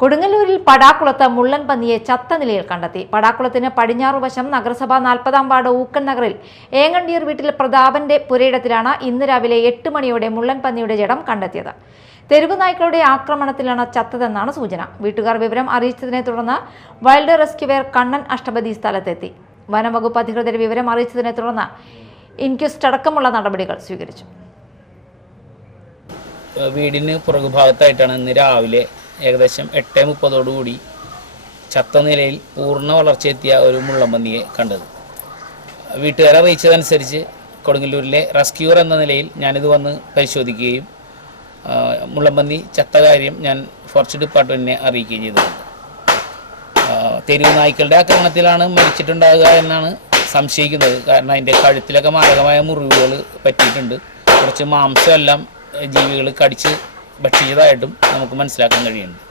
കൊടുങ്ങല്ലൂരിൽ പടാക്കുളത്ത് മുള്ളൻ പന്നിയെ ചത്ത നിലയിൽ കണ്ടെത്തി. പടാക്കുളത്തിന് പടിഞ്ഞാറുവശം നഗരസഭ 40-ാം വാർഡ് ഊക്കൻ നഗറിൽ ഏങ്ങണ്ടിയൂർ വീട്ടിൽ പ്രതാപന്റെ പുരയിടത്തിലാണ് ഇന്ന് രാവിലെ 8 മണിയോടെ മുള്ളൻ പന്നിയുടെ ജഡം കണ്ടെത്തിയത്. തെരുവ് നായ്ക്കളുടെ ആക്രമണത്തിലാണ് ചത്തതെന്നാണ് സൂചന. വീട്ടുകാർ വിവരം അറിയിച്ചതിനെ തുടർന്ന് വൈൽഡ് റെസ്ക്യൂവർ കണ്ണൻ അഷ്ടപതി സ്ഥലത്തെത്തി. വനംവകുപ്പ് അധികൃതർ വിവരം അറിയിച്ചതിനെ തുടർന്ന് ഇൻക്വസ്റ്റ് അടക്കമുള്ള നടപടികൾ സ്വീകരിച്ചു. വീടിന് പുറകുഭാഗത്തായിട്ടാണ് ഇന്ന് രാവിലെ ഏകദേശം 8:30 ചത്ത നിലയിൽ പൂർണ്ണ വളർച്ചയെത്തിയ ഒരു മുള്ളൻപന്നിയെ കണ്ടത്. വീട്ടുകാരെ അറിയിച്ചതനുസരിച്ച് കൊടുങ്ങല്ലൂരിലെ റെസ്ക്യൂവർ എന്ന നിലയിൽ ഞാനിത് വന്ന് പരിശോധിക്കുകയും മുള്ളൻപന്നി ചത്ത കാര്യം ഞാൻ ഫോറസ്റ്റ് ഡിപ്പാർട്ട്മെൻറ്റിനെ അറിയിക്കുകയും ചെയ്തിട്ടുണ്ട്. തെരുവ് നായ്ക്കളുടെ ആക്രമണത്തിലാണ് മരിച്ചിട്ടുണ്ടാകുക എന്നാണ് സംശയിക്കുന്നത്. കാരണം അതിൻ്റെ കഴുത്തിലൊക്കെ മാരകമായ മുറിവുകൾ പറ്റിയിട്ടുണ്ട്. കുറച്ച് മാംസമെല്ലാം ജീവികൾ കടിച്ച് ഭക്ഷിച്ചതായിട്ടും നമുക്ക് മനസ്സിലാക്കാൻ കഴിയുന്നുണ്ട്.